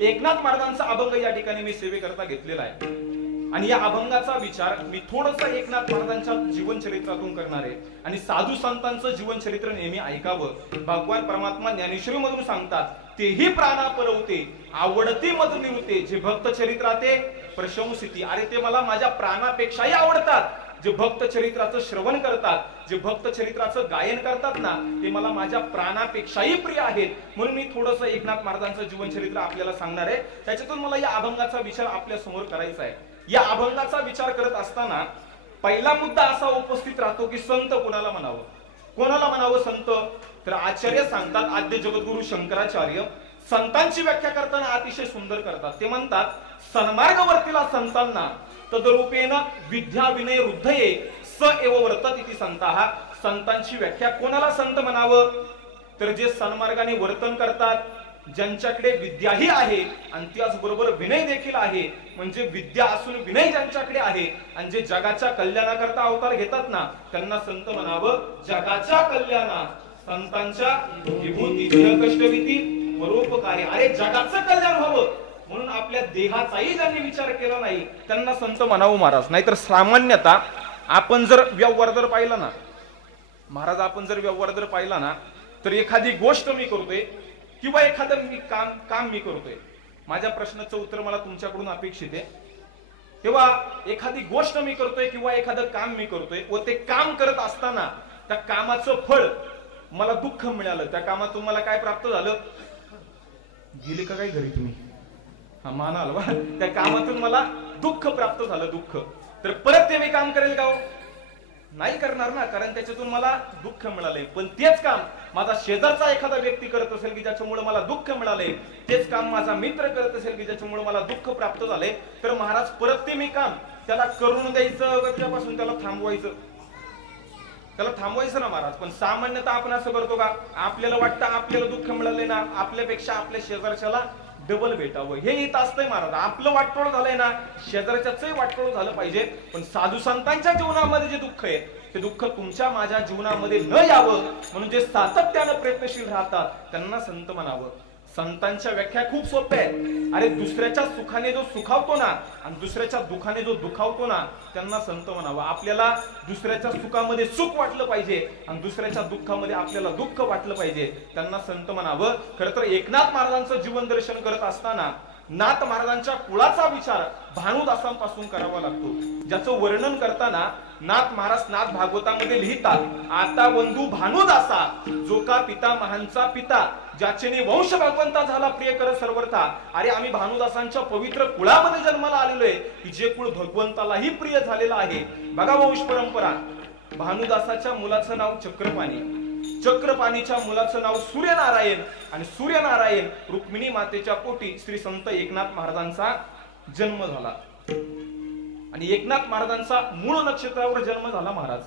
एकनाथ महाराजांचा अभंग या ठिकाणी मी सेवेकरता घेतलेला आहे आणि या अभंगाचा विचार मी थोडंसं एकनाथ महाराजांच्या जीवनचरित्रातून करणार आहे आणि साधू संतांचं जीवनचरित्र नेहमी ऐकावं। भगवान परमात्मा ज्ञानेश्वरी मधून सांगतात, तेही प्राणा परवते आवडते मज निरुते, जे भक्त चरित्राते प्रशंसिती, अरे ते मला माझ्या प्राणापेक्षाही आवडतात। जे भक्त चरित्राचं श्रवण करतात, जे भक्त चरित्राचं गायन करतात ना, ते मला माझ्या प्राणापेक्षाही प्रिय आहेत। म्हणून मी थोडंसं एकनाथ महाराजांचं जीवनचरित्र आपल्याला सांगणार आहे, त्याच्यातून मला या अभंगाचा विचार आपल्या समोर करायचा आहे। या अभंगाचा विचार करत असताना पहिला मुद्दा असा उपस्थित राहतो की संत कोणाला म्हणावं, कोणाला म्हणावं संत? तर आचार्य सांगतात, आद्य जगद्गुरु शंकराचार्य संतांची व्याख्या करताना अतिशय सुंदर करतात। ते म्हणतात, सन्मार्गवर्तीला संतांना तदरूपेण विद्या विनय रुद्धये स एव वर्तत इति संताः। संतांची व्याख्या कोणाला संत म्हणावं? तर जे सन्मार्गाने वर्तन करतात, ज्यांच्याकडे विद्याही आहे आणि त्याचबरोबर विनय देखील आहे, म्हणजे विद्या असून विनय ज्यांच्याकडे आहे आणि जे जगाच्या कल्याणाकरता अवतार घेतात ना, त्यांना संत म्हणावं। जगाच्या कल्याणा संतांच्या विभूती कष्टविधी परोपकारी, अरे जगाचं कल्याण व्हावं म्हणून आपल्या देहाचाही ज्यांनी विचार केला नाही त्यांना संत म्हणावं महाराज। नाहीतर सामान्यतः आपण जर व्यवहार जर पाहिला ना महाराज, आपण जर व्यवहार जर पाहिला ना, तर एखादी गोष्ट मी करतोय किंवा एखादं काम मी करतोय, माझ्या प्रश्नाचं उत्तर मला तुमच्याकडून अपेक्षित आहे, तेव्हा एखादी गोष्ट मी करतोय किंवा एखादं काम मी करतोय व ते काम करत असताना त्या कामाचं फळ मला दुःख मिळालं, त्या कामातून मला काय प्राप्त झालं? गेले का काय घरी तुम्ही? हा मानाल बा, त्या कामातून मला दुःख प्राप्त झालं, दुःख। तर परत ते मी काम करेल का? नाही करणार ना, कारण त्याच्यातून मला दुःख मिळाले। पण तेच काम माझा शेजारचा एखादा व्यक्ती करत असेल की ज्याच्यामुळे मला दुःख मिळाले, तेच काम माझा मित्र करत असेल की ज्याच्यामुळे मला दुःख प्राप्त झाले, तर महाराज परत ते मी काम त्याला करून द्यायचं, त्यापासून त्याला थांबवायचं ना महाराज। पण सामान्यतः आपण असं करतो का? आपल्याला वाटतं आपल्याला दुःख मिळाले ना, आपल्यापेक्षा आपल्या शेजारच्याला डबल भेटावं, हे येत असतंय महाराज। आपलं वाटोळ झालंय ना, शेजारच्याचंही वाटोळ झालं पाहिजे। पण साधू संतांच्या जीवनामध्ये जे दुःख आहे ते दुःख तुमच्या माझ्या जीवनामध्ये न यावं म्हणून जे सातत्यानं प्रयत्नशील राहतात त्यांना संत म्हणावं। संतांच्या व्याख्या खूप सोप्या आहेत। अरे दुसऱ्याच्या सुखाने जो सुखावतो ना आणि दुसऱ्याच्या दुखाने जो दुखावतो ना, त्यांना संत म्हणावं। आपल्याला दुसऱ्याच्या सुखामध्ये सुख वाटलं पाहिजे आणि दुसऱ्याच्या दुःखामध्ये आपल्याला दुःख वाटलं पाहिजे, त्यांना संत म्हणावं। खरं तर एकनाथ महाराजांचं जीवन दर्शन करत असताना नाथ महाराजांच्या कुळाचा विचार भानुदासांपासून करावा लागतो, ज्याचं वर्णन करताना नाथ महाराज नाथ भागवतामध्ये लिहितात, आता बंधू भानुदासा जो का पिता महांचा पिता, ज्याचे वंश भगवंता झाला प्रिय कर सर्वथा। अरे आम्ही भानुदासांच्या पवित्र कुळामध्ये जन्माला आलेलो आहे की जे कुळ भगवंतालाही प्रिय झालेलं आहे। बघा वंश परंपरा, भानुदासाच्या मुलाचं नाव चक्रपाणी, चक्रपाणीच्या मुलाचं नाव सूर्यनारायण आणि सूर्यनारायण रुक्मिणी मातेच्या पोटी श्री संत एकनाथ महाराजांचा जन्म झाला। आणि एकनाथ महाराजांचा मूळ नक्षत्रावर जन्म झाला महाराज।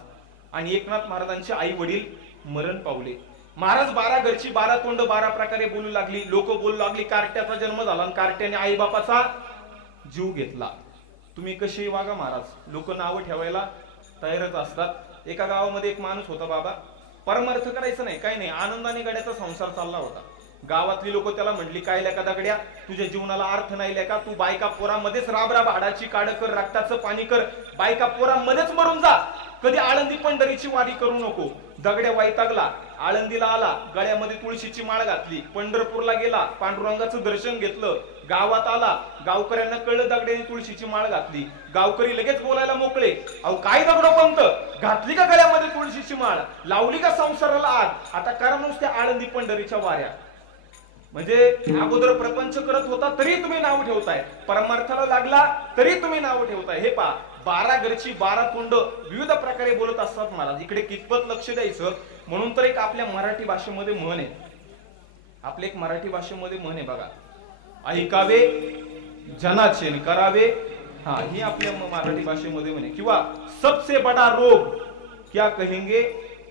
आणि एकनाथ महाराजांचे आई वडील मरण पावले। महाराज 12 घरची 12 तोंड 12 प्रकारे बोलू लागली, लोक बोलू लागली, कार्ट्याचा जन्म झाला आणि कार्ट्याने आई बापाचा जीव घेतला। तुम्ही कशी वागा महाराज, लोक नाव ठेवायला तयारच असतात। एका गावामध्ये एक माणूस होता बाबा, परमार्थ करायचं नाही, काही नाही, आनंदाने गड्याचा संसार चालला होता। गावातली लोक त्याला म्हटली, काय लेका दगड्या, तुझ्या जीवनाला अर्थ नाही लेका, तू बायका पोरामध्येच राबराब हाडाची काढ कर, रक्ताचं पाणी कर, बायका पोरामध्येच मरून जा, कधी आळंदी पंढरीची वारी करू नको। दगड्या वैतागला, आळंदीला आला, गळ्यामध्ये तुळशीची माळ घातली, पंढरपूरला गेला, पांडुरंगाचं दर्शन घेतलं, गावात आला, गावकऱ्यांना कळलं दगड्याने तुळशीची माळ घातली, गावकरी लगेच बोलायला मोकळे, अहो काय दगडोपंत, घातली का गळ्यामध्ये तुळशीची माळ, लावली का संसाराला आग, आता करा नुसत्या आळंदी पंढरीच्या वाऱ्या। म्हणजे अगोदर प्रपंच करत होता तरी तुम्ही नाव ठेवताय, परमार्थाला लागला तरी तुम्ही नाव ठेवताय। हे पा 12 घरची 12 तोंड विविध प्रकारे बोलत असतात महाराज, इकडे कितपत लक्ष द्यायचं। म्हणून तर एक आपल्या मराठी भाषेमध्ये म्हण आहे, आपल्या एक मराठी भाषेमध्ये म्हण आहे बघा, ऐकावे जनाचे करावे, हा ही आपल्या मराठी भाषेमध्ये म्हणे। किंवा सबसे बडा रोग क्या कहेंगे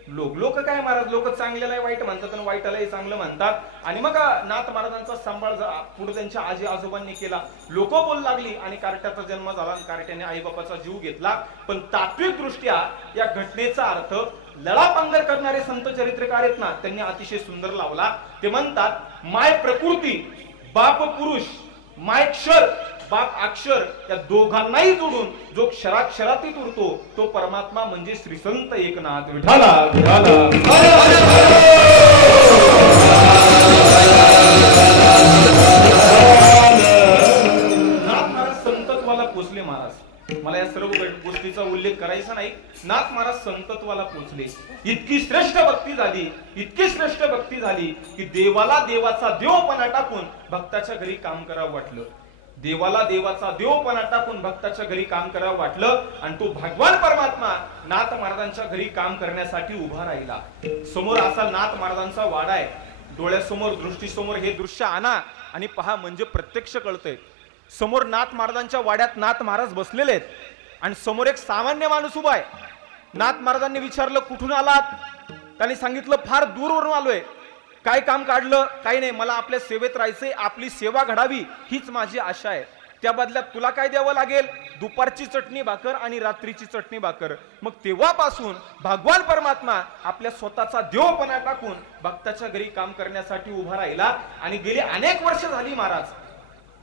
लोक, लोक काय महाराज, लोक चांगल्याला वाईट म्हणतात आणि वाईटालाही चांगलं म्हणतात। आणि मग नाथ महाराजांचा सांभाळ पुढे त्यांच्या आजी आजोबांनी केला, लोक बोलू लागली आणि कार्ट्याचा जन्म झाला आणि कार्ट्याने आई बापाचा जीव घेतला। पण तात्विक दृष्ट्या या घटनेचा अर्थ लळापांगर करणारे संत चरित्रकार आहेत ना, त्यांनी अतिशय सुंदर लावला। ते म्हणतात, माय प्रकृती बाप पुरुष मायक्षर बाप अक्षर या दोघांनाही जोडून जो क्षराक्षरातीत उरतो तो परमात्मा म्हणजे श्री संत एकनाथ विठाला विठाला. नाथ महाराज संतत्वाला पोचले. महाराज मला या सर्व गोष्टीचा उल्लेख करायचा नाही. नाथ महाराज संतत्वाला पोचले. इतकी श्रेष्ठ भक्ती झाली, इतकी श्रेष्ठ भक्ती झाली की देवाला देवाचा देवपणा टाकून भक्ताच्या घरी काम करावं वाटलं. देवाला देवाचा देवपणा टाकून भक्ताच्या घरी काम करावं वाटलं आणि तो भगवान परमात्मा नाथ महाराजांच्या घरी काम करण्यासाठी उभा राहिला. समोर असा नाथ महाराजांचा वाडा आहे. डोळ्यासमोर दृष्टीसमोर हे दृश्य आणा आणि पहा म्हणजे प्रत्यक्ष कळतंय. समोर नाथ महाराजांच्या वाड्यात नाथ महाराज बसलेले आहेत आणि समोर एक सामान्य माणूस उभा आहे. नाथ महाराजांनी विचारलं कुठून आलात? त्यांनी सांगितलं फार दूरवरून आलोय. काय काम काढलं? काही नाही, मला आपल्या सेवेत राहायचंय, आपली सेवा घडावी हीच माझी आशा आहे. त्या बदल्यात तुला काय द्यावं लागेल? दुपारची चटणी भाकर आणि रात्रीची चटणी भाकर. मग तेव्हापासून भगवान परमात्मा आपल्या स्वतःचा देवपणा टाकून भक्ताच्या घरी काम करण्यासाठी उभा राहिला आणि गेली अनेक वर्ष झाली महाराज,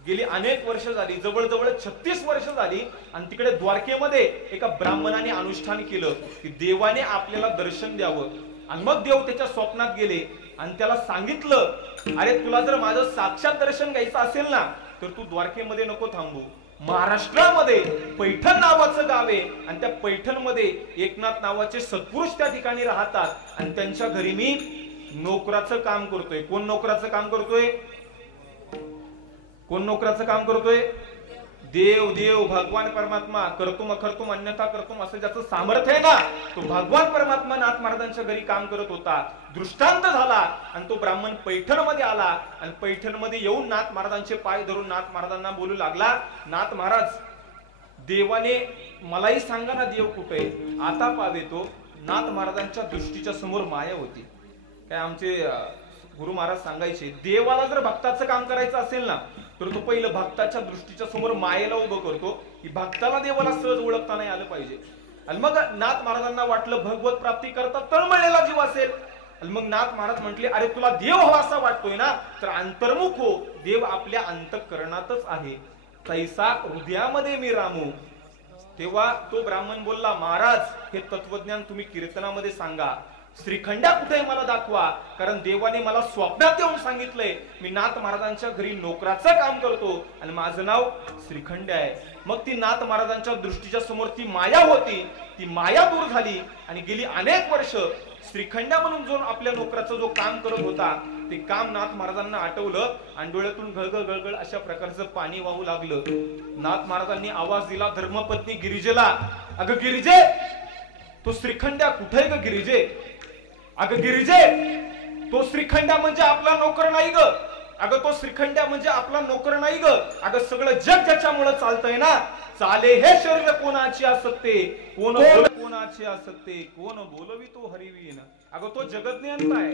गेली अनेक वर्ष झाली, जवळजवळ 36 वर्ष झाली. आणि तिकडे द्वारकेमध्ये एका ब्राह्मणाने अनुष्ठान केलं की देवाने आपल्याला दर्शन द्यावं. आणि मग देव त्याच्या स्वप्नात गेले आणि त्याला सांगितलं, अरे तुला जर माझं साक्षात दर्शन घ्यायचं असेल ना तर तू द्वारकेमध्ये नको थांबू. महाराष्ट्रामध्ये पैठण नावाचं गाव आहे आणि त्या पैठण मध्ये एकनाथ नावाचे सत्पुरुष त्या ठिकाणी राहतात आणि त्यांच्या घरी मी नोकराचं काम करतोय. कोण नोकराचं काम करतोय? कोण नोकराचं काम करतोय? देव देव भगवान परमात्मा. करतुम अखरतुम अन्यथा करतुम असं ज्याचं सामर्थ्य आहे ना तो भगवान परमात्मा नाथ महाराजांच्या घरी काम करत होता. दृष्टांत झाला आणि तो ब्राह्मण पैठण मध्ये आला आणि पैठण मध्ये येऊन नाथ महाराजांचे पाय धरून नाथ महाराजांना बोलू लागला, नाथ महाराज देवाने मलाही सांगा ना देव कुठे? आता पावे तो. नाथ महाराजांच्या दृष्टीच्या समोर माया होती. काय आमचे गुरु महाराज सांगायचे, देवाला जर भक्ताचं काम करायचं असेल ना तर तो पहिलं भक्ताच्या दृष्टीच्या समोर मायेला उभं करतो की भक्ताला देवाला सहज ओळखता नाही आलं पाहिजे. आणि मग नाथ महाराजांना वाटलं भगवत प्राप्ती करता तळमळलेला जीव असेल. आणि मग नाथ महाराज म्हटले, अरे तुला देव हवा असा वाटतोय ना तर अंतर्मुख हो. देव आपल्या अंतःकरणातच आहे. तैसा हृदयामध्ये मी रामू. तेव्हा तो ब्राह्मण बोलला, महाराज हे तत्वज्ञान तुम्ही कीर्तनामध्ये सांगा. श्रीखंड्या कुठे मला दाखवा, कारण देवाने मला स्वप्नात येऊन सांगितलंय मी नाथ महाराजांच्या घरी नोकराचं काम करतो आणि माझं नाव श्रीखंड्या आहे. मग ती नाथ महाराजांच्या दृष्टीच्या समोर ती माया होती, ती माया दूर झाली आणि गेली अनेक वर्ष श्रीखंड्या म्हणून जो आपल्या नोकराचं जो काम करत होता ते काम नाथ महाराजांना आठवलं आणि डोळ्यातून गळगळ गळगळ अशा प्रकारचं पाणी वाहू लागलं. नाथ महाराजांनी आवाज दिला धर्मपत्नी गिरिजेला, अगं गिरिजे तो श्रीखंड्या कुठे ग गिरिजे? अगं गिरिजे तो श्रीखंड्या म्हणजे आपला नोकर नाही ग. अगं तो श्रीखंड्या म्हणजे आपला नोकर नाही ग. अगं सगळं जग ज्याच्यामुळे चालतंय ना, चाले हे शरीर कोणाची असते, कोण कोणाची असते, कोण बोलवी तो हरिवीन. अगं तो जगज्ञान आहे.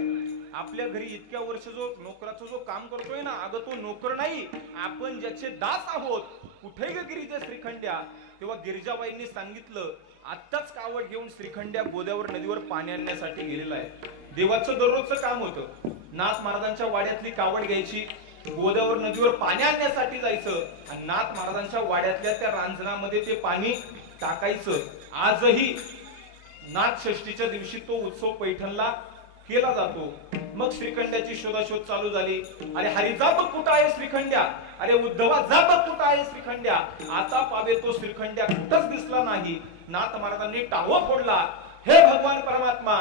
आपल्या घरी इतक्या वर्ष जो नोकराचं जो काम करतोय ना, अगं तो नोकर नाही, आपण ज्याचे दास आहोत. कुठे ग गिरिजे श्रीखंड्या? तेव्हा गिरिजाबाईंनी सांगितलं, आत्ताच कावड घेऊन श्रीखंड्या गोदावरी नदीवर पाणी आणण्यासाठी गेलेला आहे. देवाचं दररोजचं काम होतं. नाथ महाराजांच्या वाड्यातली कावड घ्यायची, गोदावरी नदीवर पाणी आणण्यासाठी जायचं आणि नाथ महाराजांच्या वाड्यातल्या त्या रांजणामध्ये ते पाणी टाकायचं. आजही नाथ षष्टीच्या दिवशी तो उत्सव पैठणला केला जातो. मग श्रीखंड्याची शोधाशोध चालू झाली. अरे हरी जा बघ कुठं आहे श्रीखंड्या, अरे उद्धवा जा बघ कुठं आहे श्रीखंड्या. आता पावे तो श्रीखंड्या कुठंच दिसला नाही. नाथ महाराजांनी टाहो फोडला, हे भगवान परमात्मा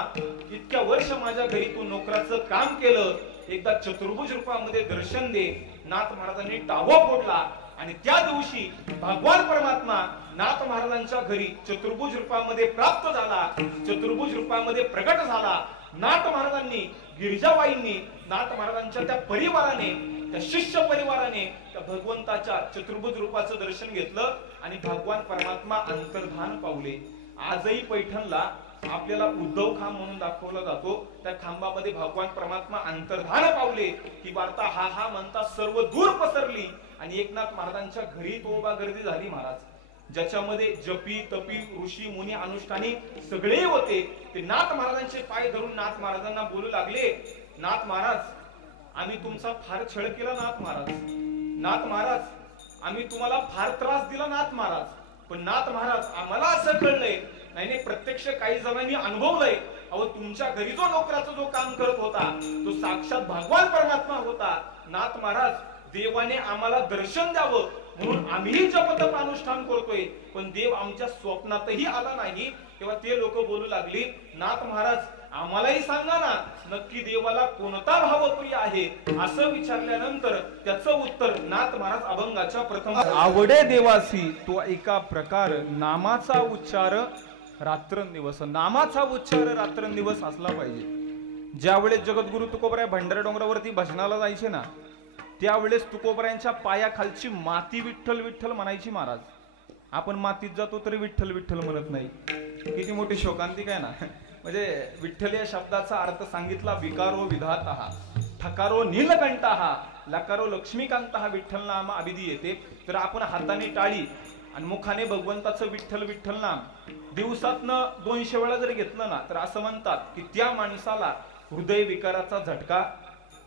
इतक्या वर्ष माझ्या घरी तू नोकराचं काम केलं, एकदा चतुर्भुज रूपामध्ये दर्शन दे. नाथ महाराजांनी टाहो फोडला आणि त्या दिवशी भगवान परमात्मा नाथ महाराजांच्या घरी चतुर्भुज रूपामध्ये प्राप्त झाला, चतुर्भुज रूपामध्ये प्रगट झाला. नाथ महाराजांनी गिरिजाबाईंनी नाथ महाराजांच्या त्या परिवाराने, त्या शिष्य परिवाराने त्या भगवंताच्या चतुर्भुज रूपाचं दर्शन घेतलं आणि भगवान परमात्मा अंतर्धान पावले. आजही पैठणला आपल्याला उद्धव खांब म्हणून दाखवला जातो. त्या खांबामध्ये भगवान परमात्मा अंतर्धान पावले की वार्ता हा हा म्हणता सर्व दूर पसरली आणि एकनाथ महाराजांच्या घरी तोबा गर्दी झाली महाराज. ज्याच्यामध्ये जपी तपी ऋषी मुनी अनुष्ठानी सगळे होते. ते नाथ महाराजांचे पाय धरून नाथ महाराजांना बोलू लागले, नाथ महाराज आम्ही तुमचा फार छळ केला नाथ महाराज, नाथ महाराज, आम्ही तुम्हाला फार त्रास दिला नाथ महाराज, पण नाथ महाराज आम्हाला असं कळलंय, नाही प्रत्यक्ष काही जणांनी अनुभवलंय, अहो तुमच्या घरी जो नोकराचा जो काम करत होता तो साक्षात भगवान परमात्मा होता. नाथ महाराज, देवाने आम्हाला दर्शन द्यावं म्हणून आम्हीही जपतप अनुष्ठान करतोय, पण देव आमच्या स्वप्नातही आला नाही. तेव्हा ते लोक बोलू लागली, नाथ महाराज आम्हालाही सांगा ना, नक्की देवाला कोणता भावप्रिय आहे. असं विचारल्यानंतर त्याचं उत्तर नाथ महाराज अभंगाच्या प्रथम, आवडे देवासी तो एका प्रकार, नामाचा उच्चार रात्रंदिवस. नामाचा उच्चार रात्रंदिवस असला पाहिजे. ज्यावेळेस जगद्गुरु तुकोबराय भंडारा डोंगरावरती भजनाला जायचे ना, त्यावेळेस तुकोबरायांच्या पायाखालची माती विठ्ठल विठ्ठल म्हणायची महाराज. आपण मातीत जातो तरी विठ्ठल विठ्ठल म्हणत नाही. किती मोठी शोकांतिक आहे ना. म्हणजे विठ्ठल या शब्दाचा अर्थ सांगितला, विकारो विधाता, ठकारो नीलकंठा, लकारो लक्ष्मीकांत, हा विठ्ठल नाम अभिधी येते. तर आपण हाताने टाळी आणि मुखाने भगवंताचं विठ्ठल विठ्ठल नाम दिवसातनं 200 वेळा जर घेतलं ना, तर असं म्हणतात की त्या माणसाला हृदय विकाराचा झटका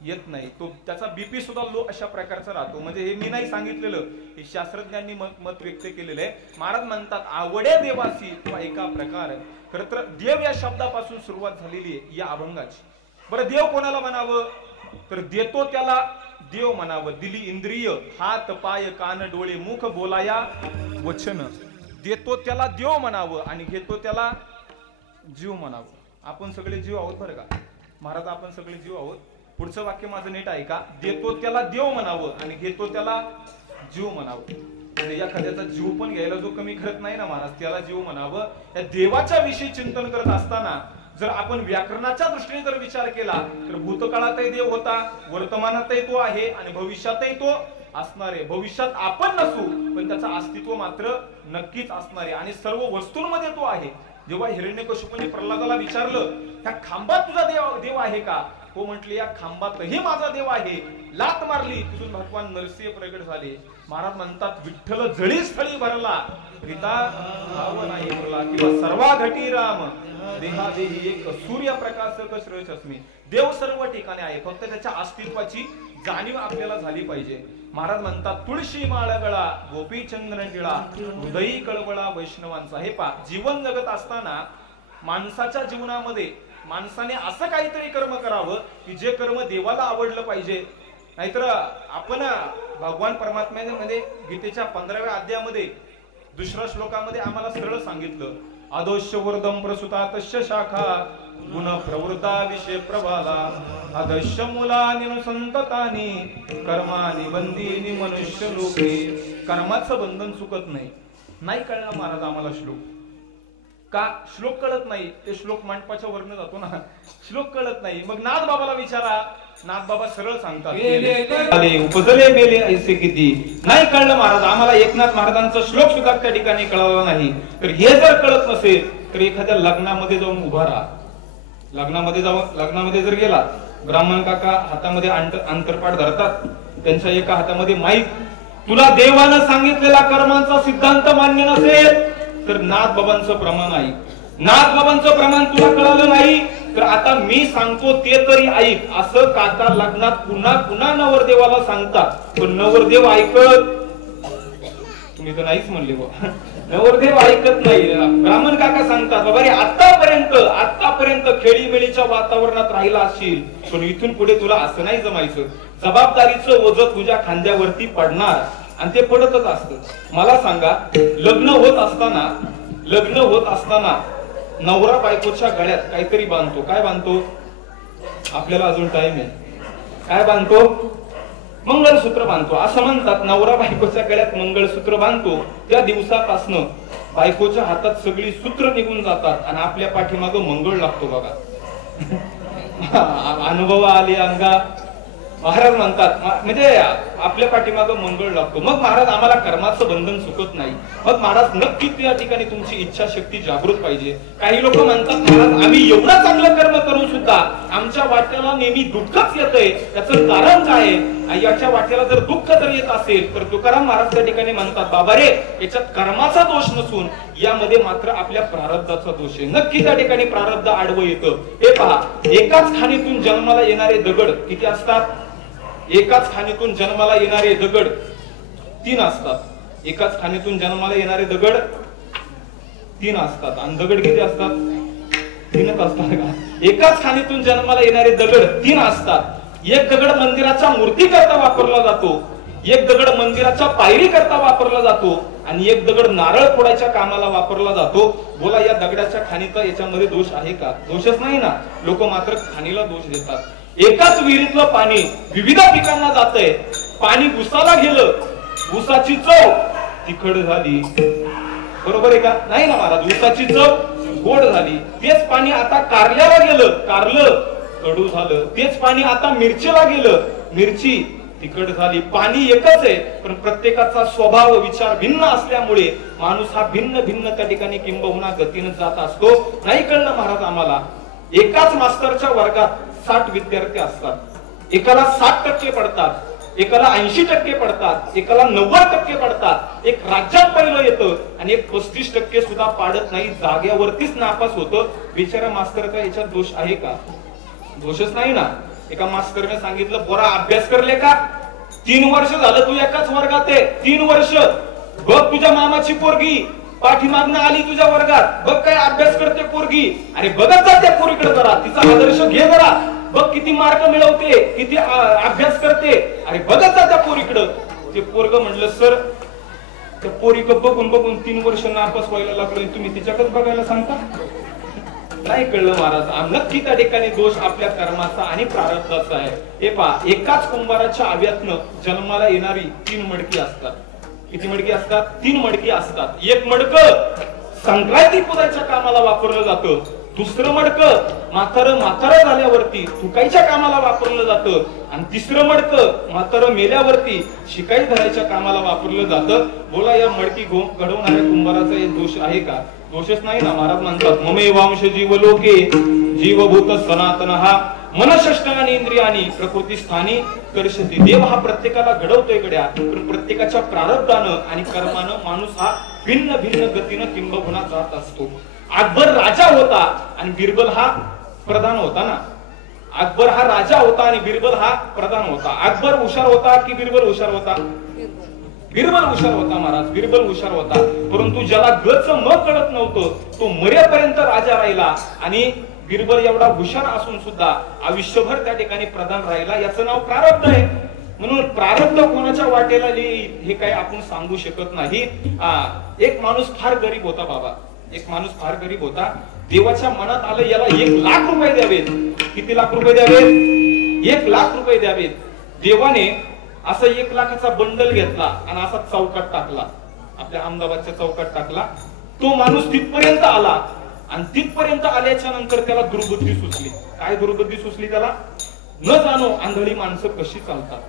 येत नाही, तो त्याचा बीपी सुद्धा लो अशा प्रकारचा राहतो. म्हणजे हे मी नाही सांगितलेलं, हे शास्त्रज्ञांनी मत व्यक्त केलेलं आहे. महाराज म्हणतात, आवडे देवासी तो एका प्रकार. खरं तर देव या शब्दापासून सुरुवात झालेली आहे या अभंगाची. बरं, देव कोणाला म्हणावं, तर देतो त्याला देव म्हणावं. दिली इंद्रिय, हात पाय कान डोळे मुख बोलाया वचन, देतो त्याला देव म्हणावं आणि घेतो त्याला जीव म्हणावं. आपण सगळे जीव आहोत बरं का महाराज, आपण सगळे जीव आहोत. पुढचं वाक्य माझं नीट ऐका, देतो त्याला देव म्हणावं आणि घेतो त्याला जीव म्हणावं. म्हणजे एखाद्याचा जीव पण घ्यायला जो कमी करत नाही ना महाराज, त्याला जीव म्हणावं. या देवाच्या विषयी चिंतन करत असताना जर आपण व्याकरणाच्या दृष्टीने जर विचार केला, तर भूतकाळातही देव होता, वर्तमानातही तो आहे आणि भविष्यातही तो असणार आहे. भविष्यात आपण नसू, पण त्याचं अस्तित्व मात्र नक्कीच असणार आहे आणि सर्व वस्तूंमध्ये तो आहे. जेव्हा हिरण्यकशिपूने प्रल्हादाला विचारलं, ह्या खांबात तुझा देव आहे का, हो म्हटले, या खांबातही माझा देव आहे. लात मारली, तिथून भगवान नरसिंह प्रगट झाले. महाराज म्हणतात, विठ्ठल जळी स्थळी भरला, पिता भाव नाही बोलला, किंवा सर्वा घटी राम देहादेही एक सूर्यप्रकाशक श्रेयस्मी. देव सर्व ठिकाणी आहे, फक्त त्याच्या अस्तित्वाची जाणीव आपल्याला झाली पाहिजे. महाराज म्हणतात, तुळशी माळगळा गोपीचंद्र टिळा, हृदयी कळवळा वैष्णवांचा. हे पा, जीवन जगत असताना माणसाच्या जीवनामध्ये माणसाने असं काहीतरी कर्म करावं की जे कर्म देवाला आवडलं पाहिजे. नाहीतर आपण भगवान परमात्म्याने गीतेच्या 15व्या अध्यायामध्ये दुसऱ्या श्लोकामध्ये आम्हाला सरळ सांगितलं, अदोष्य वृदम प्रसुता तस्य शाखा गुण प्रवृत्ता विषय प्रभाला अदश्य मुलानि संततानी कर्मानि बंदीनी मनुष्य लोके. कर्माचं बंधन चुकत नाही कळलं महाराज आम्हाला श्लोक का. श्लोक कळत नाही, ते श्लोक मंडपाच्या वरनं जातो ना, श्लोक कळत नाही. मग नाथ बाबाला विचारा, नाथ बाबा सरळ सांगतात, उपजले मेले ऐसे किती. नाही कळलं महाराज आम्हाला, एकनाथ महाराजांचा श्लोक सुद्धा त्या ठिकाणी कळाला नाही. तर हे जर कळत नसेल तर एखाद्या लग्नामध्ये जाऊन उभा राहा. लग्नामध्ये जर गेला, ब्राह्मण काका हातामध्ये अंतरपाठ धरतात, त्यांच्या एका हातामध्ये माईक. तुला देवानं सांगितलेला कर्मांचा सिद्धांत मान्य नसेल तर नाथ बाबांचं प्रमाण आहे. नाथ बाबांचं प्रमाण तुला कळालं नाही तर आता मी सांगतो ते तरी ऐक. असं काका लग्नात पुन्हा पुन्हा नवरदेवाला सांगतात, पण नवरदेव ऐकत, तुम्ही तर नाहीच म्हणले बा, नवरदेव ऐकत नाही. ब्राह्मण काका सांगतात, बाबा रे आतापर्यंत खेळीमेळीच्या वातावरणात राहिला असशील, पण इथून पुढे तुला असं नाही जमायचं. जबाबदारीचं ओझं तुझ्या खांद्यावरती पडणार आणि ते पडतच असतं. मला सांगा, लग्न होत असताना नवरा बायकोच्या गळ्यात काहीतरी बांधतो. काय बांधतो? आपल्याला अजून टाइम आहे. काय बांधतो? मंगळसूत्र बांधतो. असं म्हणतात, नवरा बायकोच्या गळ्यात मंगळसूत्र बांधतो त्या दिवसापासनं बायकोच्या हातात सगळी सूत्र निघून जातात आणि आपल्या पाठीमागं मंगळ लागतो. बघा अनुभव आले अंगा. महाराज म्हणतात, म्हणजे आपल्या पाठीमागं मंगळ लागतो. मग महाराज आम्हाला कर्माचं बंधन चुकत नाही. मग महाराज नक्की त्या ठिकाणी तुमची इच्छाशक्ती जागृत पाहिजे. काही लोक म्हणतात, महाराज आम्ही एवढं चांगलं कर्म करून सुद्धा आमच्या वाट्याला नेहमी दुःखच येतंय, त्याचं कारण काय आहे? याच्या वाट्याला जर दुःख जर येत असेल तर तुकाराम महाराज त्या ठिकाणी म्हणतात, बाबा रे, याच्यात कर्माचा दोष नसून यामध्ये मात्र आपल्या प्रारब्धाचा दोष आहे. नक्की त्या ठिकाणी प्रारब्ध आडवं येतं. हे पहा, एकाच खाणीतून जन्माला येणारे दगड किती असतात? एकाच खाणीतून जन्माला येणारे दगड 3 असतात. एकाच खाणीतून जन्माला येणारे दगड 3 असतात. आणि दगड किती असतात? 3च असतात का? एकाच खाणीतून जन्माला येणारे दगड 3 असतात. एक दगड मंदिराच्या मूर्ती करता वापरला जातो, एक दगड मंदिराच्या पायरी करता वापरला जातो, आणि एक दगड नारळ फोडायच्या कामाला वापरला जातो. बोला या दगडाच्या खाणीचा याच्यामध्ये दोष आहे का? दोषच नाही ना. लोक मात्र खाणीला दोष देतात. एकाच विहिरीतलं पाणी विविध पिकांना जातंय. पाणी ऊसाला गेलं, ऊसाची चव तिखट झाली, बरोबर आहे का? नाही ना महाराज, ऊसाची चव गोड झाली. तेच पाणी आता कारल्याला गेलं, कारलं कडू झालं. तेच पाणी आता मिरचीला गेलं, मिरची तिखट झाली. पाणी एकच आहे, पण प्रत्येकाचा स्वभाव विचार भिन्न असल्यामुळे माणूस हा भिन्न भिन्न त्या ठिकाणी किंबहुना गतीने जात असतो. नाही कळलं महाराज आम्हाला? एकाच मास्तरच्या वर्गात 60 विद्यार्थी असतात. एकाला 60% पडतात, एकाला 80% पडतात, एकाला 90% पडतात. एक राज्यात पहिलं येतं आणि एक 35% सुद्धा पाडत नाही, जाग्यावरतीच नापास होतं. बिचारा मास्तरचा याच्यात दोष आहे का? दोषच नाही ना. एका मास्तरने सांगितलं, पोरा अभ्यास करले का? 3 वर्ष झालं तू एकाच वर्गात आहे. 3 वर्ष बघ तुझ्या मामाची पोरगी पाठीमागनं आली तुझ्या वर्गात, बघ काय अभ्यास करते पोरगी. अरे बघत जा त्या पोरीकडे जरा, तिचा आदर्श घे जरा, बघ किती मार्क मिळवते, किती अभ्यास करते. अरे बघत जा त्या पोरीकडं. ते पोरग म्हणलं, सर त्या पोरीकडे बघून बघून 3 वर्ष नापास व्हायला लागलोय, तुम्ही तिच्याकडे बघायला सांगता? नाही कळलं महाराज. नक्की त्या ठिकाणी दोष आपल्या कर्माचा आणि प्रारब्धाचा आहे. हे पहा, एकाच कुंभाराच्या आव्यातनं जन्माला येणारी 3 मडकी असतात. किती मडकी असतात? 3 मडकी असतात. एक मडकं संक्रांती पुजायच्या कामाला वापरलं जातं. दुसरं मडकं म्हातारं झाल्यावरती थुकायच्या कामाला वापरलं जातं. आणि तिसरं मडकं म्हातारं मेल्यावरती शिकाई धरायच्या कामाला वापरलं जातं. बोला या मडकी घडवणाऱ्या कुंभाराचा एक दोष आहे का? दोषच नाही ना. महाराज म्हणतात, ममेवांश जीव लोके जीवभूत सनातन हा मनषष्टानी इंद्रियानी प्रकृती स्थानी कर्षती. देव हा प्रत्येकाला घडवतोय गड्या, पण प्रत्येकाच्या प्रारब्धानं आणि कर्मानं माणूस हा भिन्न भिन्न गतीनं किंबहुना जात असतो. अकबर राजा होता आणि बिरबल हा प्रधान होता ना. अकबर हा राजा होता आणि बिरबल हा प्रधान होता. अकबर हुशार होता की बिरबल हुशार होता? बिरबल हुशार होता महाराज, बिरबल हुशार होता. परंतु ज्याला गच म कळत नव्हतं तो मरेपर्यंत राजा राहिला. आणि बिरबल एवढा हुशार असून सुद्धा आयुष्यभर त्या ठिकाणी प्रधान राहिला. याचं नाव प्रारब्ध आहे. म्हणून प्रारब्ध कोणाच्या वाटेला येईल हे काही आपण सांगू शकत नाही. एक माणूस फार गरीब होता बाबा, एक माणूस फार गरीब होता. देवाच्या मनात आलं याला 1 लाख रुपये द्यावेत. किती लाख रुपये द्यावेत? 1 लाख रुपये द्यावेत. देवाने असं 1 लाखाचा बंडल घेतला आणि असा चौकात टाकला, आपल्या अहमदाबादच्या चौकात टाकला. तो माणूस तिथपर्यंत आला आणि तिथपर्यंत आल्याच्या नंतर त्याला दुर्बुद्धी सुचली. काय दुर्बुद्धी सुचली त्याला? न जाणो आंधळी माणसं कशी चालतात.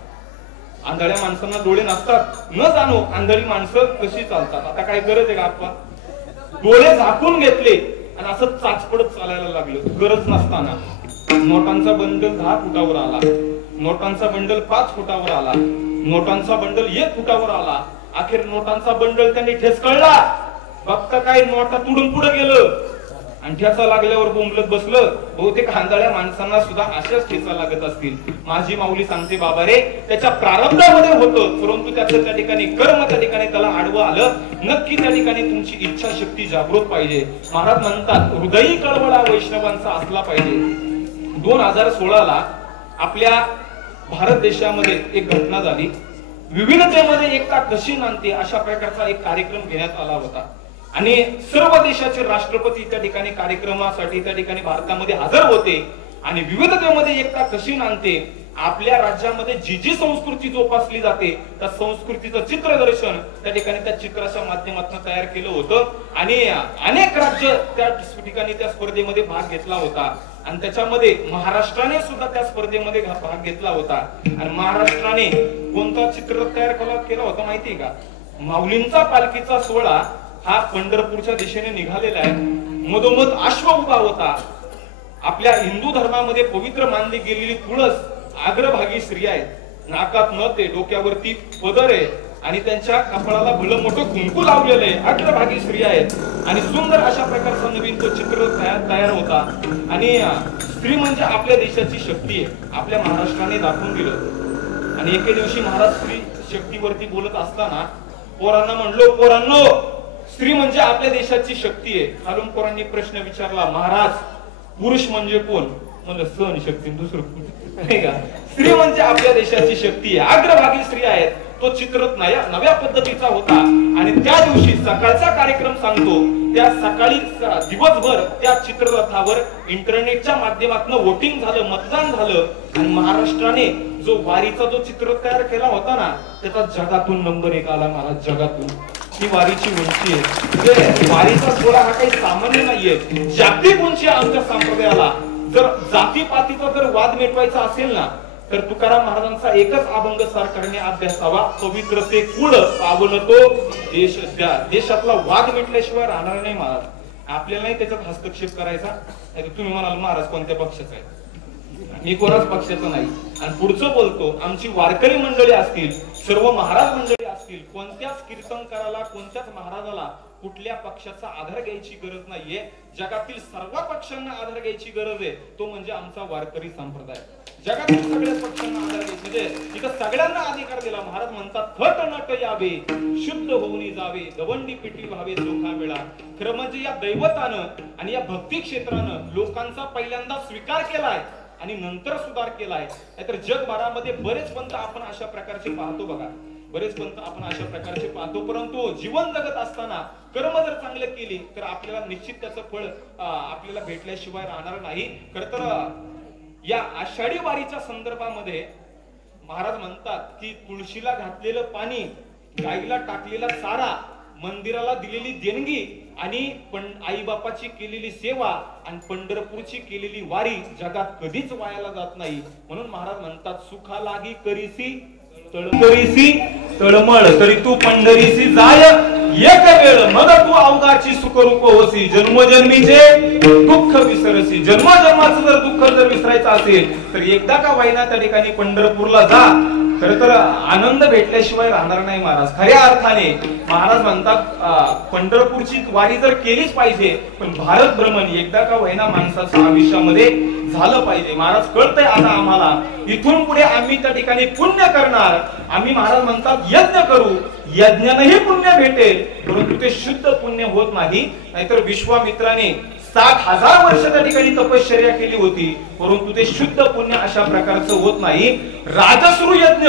आंधळ्या माणसांना डोळे नसतात. न जाणो आंधळी माणसं कशी चालतात. आता काय गरज आहे का आपण? डोळे झाकून घेतले आणि असं चाचपडत चालायला लागलं गरज नसताना. नोटांचा बंडल 10 फुटावर आला, नोटांचा बंडल 5 फुटावर आला, नोटांचा बंडल 1 फुटावर आला. अखेर नोटांचा बंडल त्यांनी ठेचकळला. बघता काय नोटा तुडून पुढे गेलं आणि ठेचा लागल्यावर बोंबलत बसलं. बहुतेक आंधळ्या माणसांना सुद्धा अशाच ठेचा लागत असतील. माझी माऊली सांगते, बाबा रे त्याच्या प्रारब्धामध्ये होतं, परंतु त्याचं त्या ठिकाणी कर्म त्या ठिकाणी त्याला आडवं आलं. नक्की त्या ठिकाणी तुमची इच्छा शक्ती जागृत पाहिजे. महाराज म्हणतात, हृदयी कळवळा वैष्णवांचा असला पाहिजे. 2016ला आपल्या भारत देशामध्ये एक घटना झाली. विविधतेमध्ये एकता कशी नांदते अशा प्रकारचा एक कार्यक्रम घेण्यात आला होता. आणि सर्व देशाचे राष्ट्रपती त्या ठिकाणी कार्यक्रमासाठी त्या ठिकाणी भारतामध्ये हजर होते. आणि विविधतेमध्ये एकता कशी नांदते, आपल्या राज्यामध्ये जी जी संस्कृती जोपासली जाते त्या संस्कृतीचं चित्रदर्शन त्या ठिकाणी त्या चित्राच्या माध्यमातून तयार केलं होतं. आणि अनेक राज्य त्या ठिकाणी त्या स्पर्धेमध्ये भाग घेतला होता. आणि त्याच्यामध्ये महाराष्ट्राने सुद्धा त्या स्पर्धेमध्ये भाग घेतला होता. आणि महाराष्ट्राने कोणता चित्र तयार केला होता माहितीये का? माऊलींचा पालखीचा सोहळा हा पंढरपूरच्या दिशेने निघालेला आहे. मधोमध अश्व उभा होता. आपल्या हिंदू धर्मामध्ये पवित्र मानली गेलेली तुळस अग्रभागी स्त्रिया आहेत. नाकात नथ आहे, डोक्यावरती पदर आहे आणि त्यांच्या कपाळाला भलं मोठं कुंकू लावलेलं आहे. अग्रभागी स्त्रिया आहेत आणि सुंदर अशा प्रकारचा नवीन तो चित्र तयार होता. आणि स्त्री म्हणजे आपल्या देशाची शक्ती आहे. आपल्या महाराष्ट्राने दाखवून दिलं. आणि एके दिवशी महाराज स्त्री शक्तीवरती बोलत असताना पोरांना म्हणलो, पोरांनो, स्त्री म्हणजे आपल्या देशाची शक्ती आहे. खालून पोरांनी प्रश्न विचारला, महाराज पुरुष म्हणजे कोण? म्हणलं सहन शक्ती, दुसरं नाही का. स्त्री म्हणजे आपल्या देशाची शक्ती आहे, अग्रभागी स्त्री आहेत. तो चित्ररथ नव्या पद्धतीचा होता आणि त्या दिवशी सकाळचा कार्यक्रम सांगतो, त्या सकाळी दिवसभर त्या चित्ररथावर इंटरनेटच्या माध्यमातून वोटिंग झालं, मतदान झालं आणि महाराष्ट्राने जो वारीचा जो चित्ररथ तयार केला होता ना, त्याचा जगातून नंबर 1 आला महाराज, जगातून. ही वारीची उंची आहे. वारीचा सोहळा हा काही सामान्य नाहीये, जागतिक उंची आमच्या संप्रदायाला. जर जातीपातीचा जर वाद मिटवायचा असेल ना, तर तुकाराम महाराजांचा एकच अभंग सारकारने अभ्यासावा, पवित्र ते कुळ पावन तो देश. देशातला वाद मिटल्याशिवाय राहणार नाही महाराज. आपल्याला नाही त्याच्यात हस्तक्षेप करायचा. तुम्ही म्हणाल महाराज कोणत्या पक्षाचा आहे? मी कोणाच पक्षाचा नाही. आणि पुढचं बोलतो, आमची वारकरी मंडळी असतील, सर्व महाराज मंडळी असतील, कोणत्याच कीर्तनकाराला, कोणत्याच महाराजाला कुठल्या पक्षाचा आधार घ्यायची गरज नाहीये. जगातील सर्व पक्षांना आधार घ्यायची गरज आहे, तो म्हणजे आमचा वारकरी संप्रदाय. जगातील सगळ्या पक्षांना आधार घ्यायचा म्हणजे इथं सगळ्यांना अधिकार दिला. महाराज म्हणतात, थट नट यावे, शुद्ध होऊन जावे, दवंडी पिटी व्हावे चोखा वेळा. खरं म्हणजे या दैवतानं आणि या भक्ती क्षेत्रानं लोकांचा पहिल्यांदा स्वीकार केलाय आणि नंतर सुधार केलाय. नाहीतर जगभरामध्ये बरेच पंथ आपण अशा प्रकारचे पाहतो बघा, बरेच पंथ आपण अशा प्रकारचे पाहतो. परंतु जीवन जगत असताना कर्म जर चांगले केली तर आपल्याला निश्चित त्याचं फळ आपल्याला भेटल्याशिवाय राहणार नाही. खरं तर या आषाढी वारीच्या संदर्भामध्ये महाराज म्हणतात की तुळशीला घातलेलं पाणी, गाईला टाकलेला चारा, मंदिराला दिलेली देणगी आणि आई बापाची केलेली सेवा आणि पंढरपूरची केलेली वारी जगात कधीच वायाला जात नाही. म्हणून महाराज म्हणतात, सुखा लागी करीसी तळमळ, तरी तू पंढरीसी जाय एक वेळ, मग तू अवघाची सुखरूप होसी, जन्मोजन्मीचे दुःख विसरसी. जन्मोजन्माचं जर दुःख जर विसरायचं असेल तर एकदा का वाईना त्या ठिकाणी पंढरपूरला जा. खरं तर आनंद भेटल्याशिवाय राहणार नाही महाराज. खऱ्या अर्थाने महाराज म्हणतात, पंढरपूरची वारी जर केलीच पाहिजे, पण भारत भ्रमण एकदा का वैना माणसाच्या आयुष्यामध्ये झालं पाहिजे. महाराज कळतंय आता आम्हाला, इथून पुढे आम्ही त्या ठिकाणी पुण्य करणार. आम्ही महाराज म्हणतात यज्ञ करू, यज्ञानही पुण्य भेटेल, परंतु ते शुद्ध पुण्य होत नाही. नाहीतर विश्वामित्राने 60,000 वर्ष त्या ठिकाणी तपश्चर्या केली होती, परंतु ते शुद्ध पुण्य अशा प्रकारचं होत नाही. राजसूय यज्ञ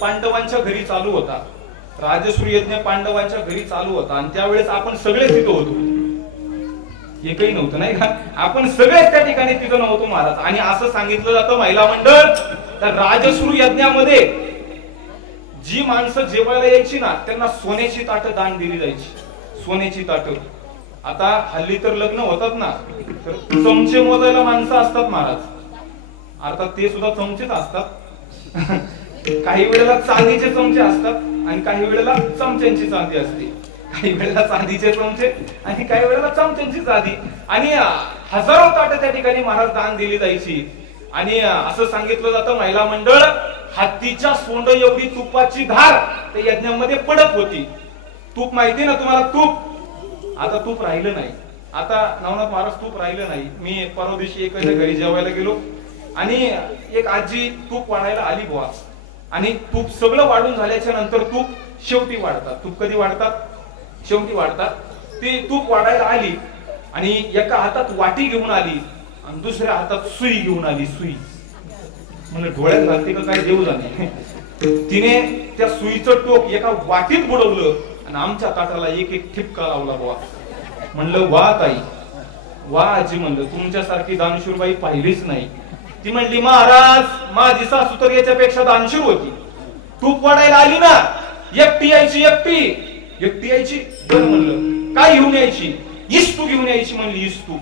पांडवांच्या घरी चालू होता, राजसूय यज्ञ पांडवांच्या घरी चालू होता आणि त्यावेळेस आपण सगळेच तिथं होतो. एकही नव्हतं नाही का, आपण सगळेच त्या ठिकाणी तिथं नव्हतो महाराज. आणि असं सांगितलं जातं महिला मंडळ, तर राजसूय यज्ञामध्ये जी माणसं जेवायला यायची ना, त्यांना सोन्याची ताटं दान दिली जायची, सोन्याची ताटं. आता हल्ली तर लग्न होतात ना, तर चमचे मोजायला माणसं असतात महाराज, अर्थात ते सुद्धा चमचेच असतात. काही वेळेला चांदीचे चमचे असतात आणि काही वेळेला चमच्यांची चांदी असते, काही वेळेला चांदीचे चमचे आणि काही वेळेला चमच्यांची चांदी. आणि हजारो ताटं त्या ठिकाणी महाराज दान दिली जायची. आणि असं सांगितलं जातं, महिला मंडळ हत्तीच्या सोंड एवढी तुपाची धार त्या यज्ञामध्ये पडत होती. तूप माहिती ना तुम्हाला, तूप आता तूप राहिलं नाही. आता नवनाथ महाराज तूप राहिलं नाही. मी परवा दिवशी एकाच्या घरी जेवायला गेलो आणि एक आजी तूप वाढायला आली बुवा. आणि तूप सगळं वाढून झाल्याच्या नंतर तूप शेवटी वाढतात. तूप कधी वाढतात? शेवटी वाढतात. ती तूप वाढायला आली आणि एका हातात वाटी घेऊन आली आणि दुसऱ्या हातात सुई घेऊन आली. सुई म्हणजे डोळ्यात घालते का काय देऊ जाणे. तिने त्या सुईचं टोक एका वाटीत बुडवलं आणि आमच्या ताटाला एक एक ठिपका लावला बुवा. म्हणलं वा ताई, वा आजी, म्हणलं तुमच्यासारखी दानशूरबाई पाहिलीच नाही. ती म्हणली, महाराज माझी सासू तर याच्यापेक्षा दानशूर होती. तूप वाढायला आली ना, एकटी यायची, एकटी यायची. बरं म्हणलं काय घेऊन यायची? इस्तू घेऊन यायची. म्हणली इस्तू,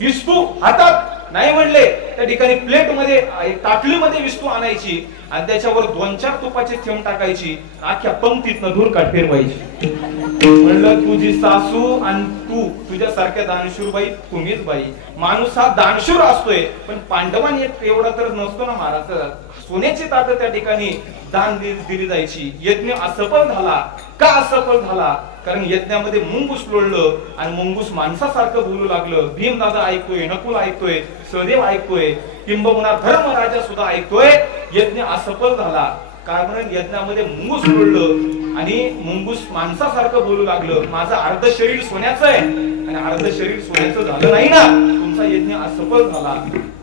इस्तू हातात नाही म्हणले, त्या ठिकाणी प्लेट मध्ये ताटलीमध्ये विस्तू आणायची आणि त्याच्यावर 2-4 तुपाचे थेंब टाकायची, अख्ख्या पंक्तीतनं धूरकाठ फिरवायची. म्हणलं तुझी सासू आणि तू तुझ्यासारख्या दानशूरबाई तुम्हीच बाई. माणूस हा दानशूर असतोय, पण पांडवांनी एवढा तर नसतो ना महाराज. सोन्याची ताटं त्या ठिकाणी दान दिली जायची. यज्ञ असफल झाला का? असफल झाला कारण यज्ञामध्ये मुंगूस लोळलं आणि मुंगूस माणसासारखं बोलू लागलं. भीमदादा ऐकतोय, नकुल ऐकतोय, सहदेव ऐकतोय, किंबहुना धर्मराजा सुद्धा ऐकतोय. यज्ञ असफल झाला कारण यज्ञामध्ये मुंगूस सोडलं आणि मुंगूस माणसासारखं बोलू लागलं, माझं अर्ध शरीर सोन्याचं आहे आणि अर्ध शरीर सोन्याचं झालं नाही ना, तुमचा यज्ञ असफल झाला.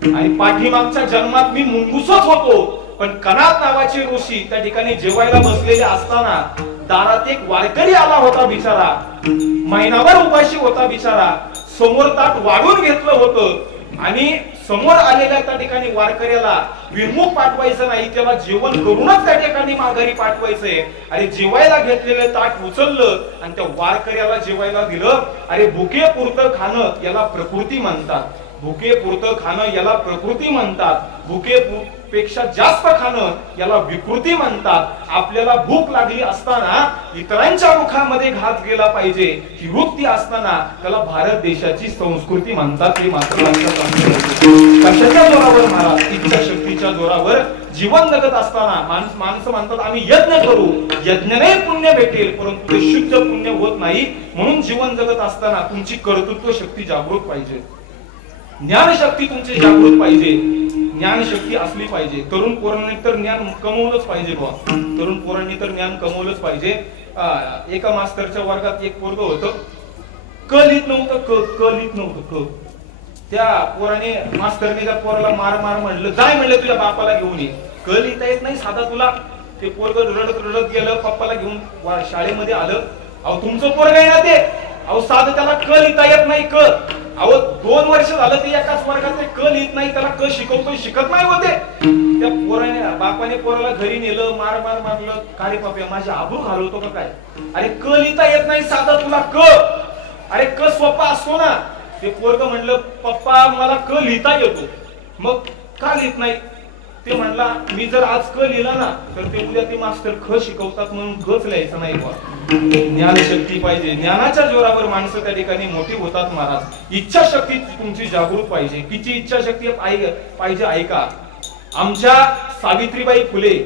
आणि पाठीमागच्या जन्मात मी मुंगूसच होतो, पण कनात नावाचे ऋषी त्या ठिकाणी जेवायला बसलेले असताना दारात एक वारकरी आला होता बिचारा, महिनाभर उपाशी होता बिचारा. समोर ताट वाढून घेतलं होतं आणि समोर आलेल्या त्या ठिकाणी वारकऱ्याला विमुख पाठवायचं नाही, त्याला जेवण करूनच त्या ठिकाणी माघारी पाठवायचंय. अरे जेवायला घेतलेलं ताट उचललं आणि त्या वारकऱ्याला जेवायला दिलं. अरे भुके पुरतं खाणं याला प्रकृती म्हणतात, भुके पुरतं खाणं याला प्रकृती म्हणतात, भुके पेक्षा जास्त खाणं याला विकृती म्हणतात. आपल्याला भूक लागली असताना इतरांच्या मुखामध्ये घास गेला पाहिजे ही वृत्ती असताना त्याला भारत देशाची संस्कृती म्हणतात. हे मात्र कशाच्या जोरावर महाराज? इच्छा शक्तीच्या जोरावर जीवन जगत असताना माणसं म्हणतात आम्ही यज्ञ करू, यज्ञाने पुण्य भेटेल, परंतु ते शुद्ध पुण्य होत नाही. म्हणून जीवन जगत असताना तुमची कर्तृत्व शक्ती जागृत पाहिजे, ज्ञान शक्ती तुमची जागृत पाहिजे, ज्ञान शक्ती असली पाहिजे. तरुण पोरांनी तर ज्ञान कमवलंच पाहिजे बा, तरुण पोरांनी तर ज्ञान कमवलंच पाहिजे. एका मास्तरच्या वर्गात एक पोरग होतं, क लिहित नव्हतं, क लिहित नव्हतं. त्या पोराने मास्तरने त्या पोराला मार मार म्हणलं, जाय म्हणलं तुझ्या बापाला घेऊन ये, क लिहिता येत नाही साधा तुला. ते पोरग रडत रडत गेलं, पप्पाला घेऊन शाळेमध्ये आलं. अहो तुमचं पोरग आहे ना ते, अहो साधं त्याला क लिहिता येत नाही, क. अहो 2 वर्ष झालं ते एकाच वर्गात ते क लिहित नाही, त्याला क शिकवतोय, शिकत नाही होते. त्या पोराने बापाने पोराला घरी नेलं, मार मार मारलं. का रे पाप्या माझी आबरू घालवतो का काय? अरे क लिहिता येत नाही साधं तुला क, अरे क सोपा असतो ना. ते पोरग म्हणलं पप्पा मला क लिहिता येतो. मग का लिहित नाही? ते म्हणला मी जर आज क लिहिला ना तर ते उद्या ते मास्टर ख शिकवतात म्हणून गच लिहायचं नाही बा. ज्ञान शक्ती पाहिजे, ज्ञानाच्या जोरावर माणसं त्या ठिकाणी मोठी होतात महाराज. इच्छा शक्ती तुमची जागृत पाहिजे. किती इच्छा शक्ती पाहिजे ऐका. आमच्या सावित्रीबाई फुले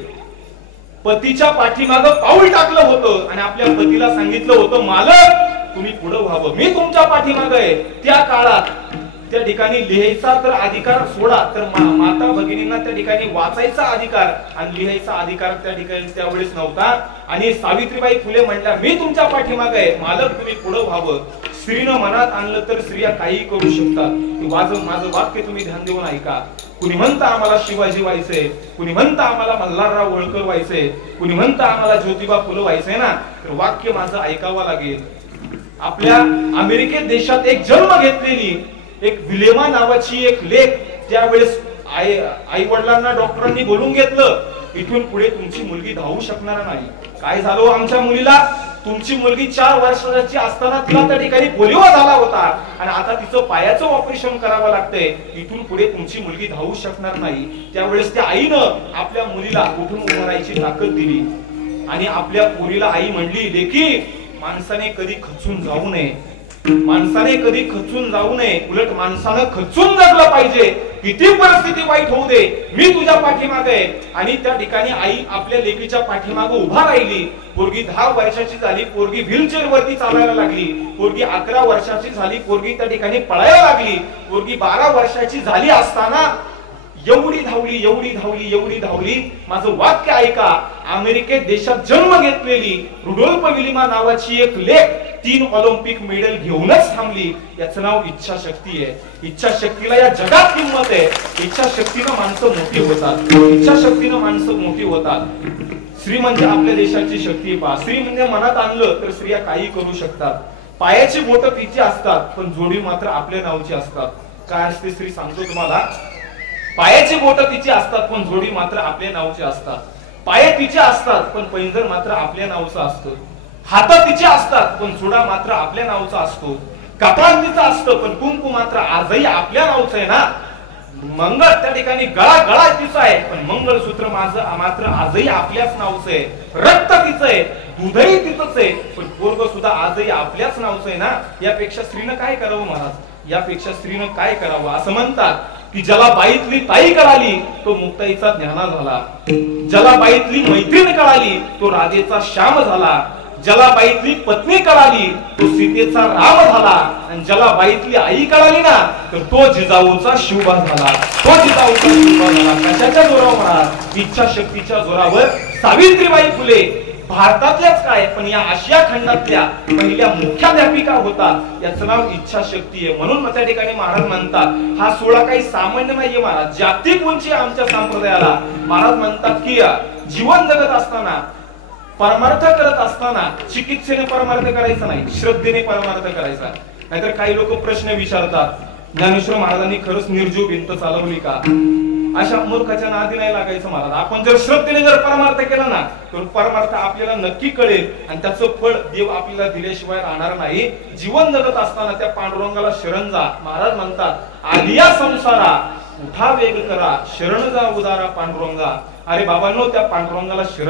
पतीच्या पाठीमागं पाऊल टाकलं होतं आणि आपल्या पतीला सांगितलं होतं मालक तुम्ही पुढे व्हावं, मी तुमच्या पाठीमागं आहे. त्या काळात त्या ठिकाणी लिहायचा तर अधिकार सोडा, तर माता भगिनींना त्या ठिकाणी वाचायचा अधिकार आणि लिहायचा अधिकार त्या ठिकाणी त्यावेळेस नव्हता. आणि सावित्रीबाई फुले म्हणल्या मी तुमच्या पाठीमागे आहे, मालक तुम्ही पुढे व्हावं. स्त्रीनं मनात आणलं तर स्त्रिया काही करू शकतात. माझं वाक्य तुम्ही ध्यान देऊन ऐका. कुणी म्हणतं आम्हाला शिवाजी व्हायचंय, कुणी म्हणतं आम्हाला मल्हारराव होळकर व्हायचंय, कुणी म्हणतं आम्हाला ज्योतिबा फुले व्हायचंय ना, तर वाक्य माझं ऐकावं लागेल. आपल्या अमेरिकेत देशात एक जन्म घेतलेली एक विलेमा नावाची एक लेख त्यावेळेस आई वडिलांना डॉक्टरांनी बोलून घेतलं इथून पुढे तुमची मुलगी धावू शकणार नाही. काय झालं आमच्या मुलीला? तुमची मुलगी 4 वर्षाची असताना तिला त्या ठिकाणी पोलिओ झाला होता आणि आता तिचं पायाचं ऑपरेशन करावं लागतंय. इथून पुढे तुमची मुलगी धावू शकणार नाही. त्यावेळेस त्या आईनं आपल्या मुलीला उठून उभं राहायची ताकद दिली आणि आपल्या पोरीला आई म्हणली लेकी माणसाने कधी खचून जाऊ नये, माणसाने कधी खचून जाऊ नये, उलट माणसानं खचून जगलं पाहिजे. किती परिस्थिती वाईट होऊ दे, मी तुझ्या पाठीमागे आहे. आणि त्या ठिकाणी आई आपल्या लेकीच्या पाठीमागे उभा राहिली. पोरगी 10 वर्षाची झाली, पोरगी व्हीलचेअर वरती चालायला लागली. पोरगी 11 वर्षाची झाली, पोरगी त्या ठिकाणी पळायला लागली. पोरगी 12 वर्षाची झाली असताना एवढी धावली, एवढी धावली, एवढी धावली. माझं वाक्य ऐका. अमेरिकेत देशात जन्म घेतलेली रुडोल्फ विलिमा नावाची एक लेख 3 ऑलिम्पिक मेडल घेऊनच थांबली. याचं नाव इच्छा शक्ती आहे. इच्छा शक्तीला या जगात किंमत आहे. इच्छा शक्तीनं माणसं मोठी होतात, इच्छा शक्तीनं माणसं मोठी होतात. स्त्री म्हणजे आपल्या देशाची शक्ती पहा. स्त्री म्हणजे मनात आणलं तर स्त्रिया काही करू शकतात. पायाची बोटं तिची असतात पण जोडी मात्र आपल्या नावची असतात. काय असते स्त्री सांगतो तुम्हाला. पायाची बोटं तिची असतात पण जोडी मात्र आपल्या नावची असतात. पाय तिचे असतात पण पैंजण मात्र आपल्या नावचं असतं. हात तिचे असतात पण चुडा मात्र आपल्या नावचा असतो. कपाळ तिचं असतं पण कुंकू मात्र आजही आपल्या नावचं आहे ना. मंगळ त्या ठिकाणी गळा तिचा आहे पण मंगळसूत्र माझं मात्र आजही आपल्याच नावचं आहे. रक्त तिचं आहे, दूधही तिचंच आहे पण पोरग सुद्धा आजही आपल्याच नावचं आहे ना. यापेक्षा स्त्रीनं काय करावं महाराज? यापेक्षा स्त्रीनं काय करावं? असं म्हणतात की ज्याला बाईतली ताई कळाली तो मुक्ताईचा ज्ञाना झाला, ज्याला बाईतली मैत्रीण कळाली तो राधेचा श्याम झाला, ज्याला बाईतली पत्नी कळाली तो सीतेचा राम झाला, आणि ज्याला बाईतली आई कळाली ना तर तो जिजाऊचा शिवबा झाला. तो जिजाऊचा शिवबा झाला कशाच्या जोरावर म्हणा? इच्छाशक्तीच्या जोरावर. सावित्रीबाई फुले भारतातल्याच काय पण या आशिया खंडातल्या पहिल्या मुख्याध्यापिका होता. याचं नाव इच्छाशक्ती आहे. म्हणून त्या ठिकाणी महाराज म्हणतात हा सोहळा काही सामान्य नाहीये महाराज, जागतिक उंची आमच्या संप्रदायाला. महाराज म्हणतात की जीवन जगत असताना, परमार्थ करत असताना चिकित्सेने परमार्थ करायचा नाही, श्रद्धेने परमार्थ करायचा. नाहीतर काही लोक प्रश्न विचारतात ज्ञानेश्वर महाराजांनी खरंच निर्जीव भिंत चालवली का? अशा मूर्खाच्या नादी नाही लागायचं महाराज. आपण जर श्रद्धेने जर परमार्थ केला ना तर परमार्थ आपल्याला नक्की कळेल आणि त्याचं फळ देव आपल्याला दिल्याशिवाय राहणार नाही. जीवन जगत असताना त्या पांडुरंगाला शरण जा. महाराज म्हणतात आलिया संसारा उठा वेग करा, शरण जा उदारा पांडुरंगा. अरे बाबांनो, त्या पांडुरंगाला शरण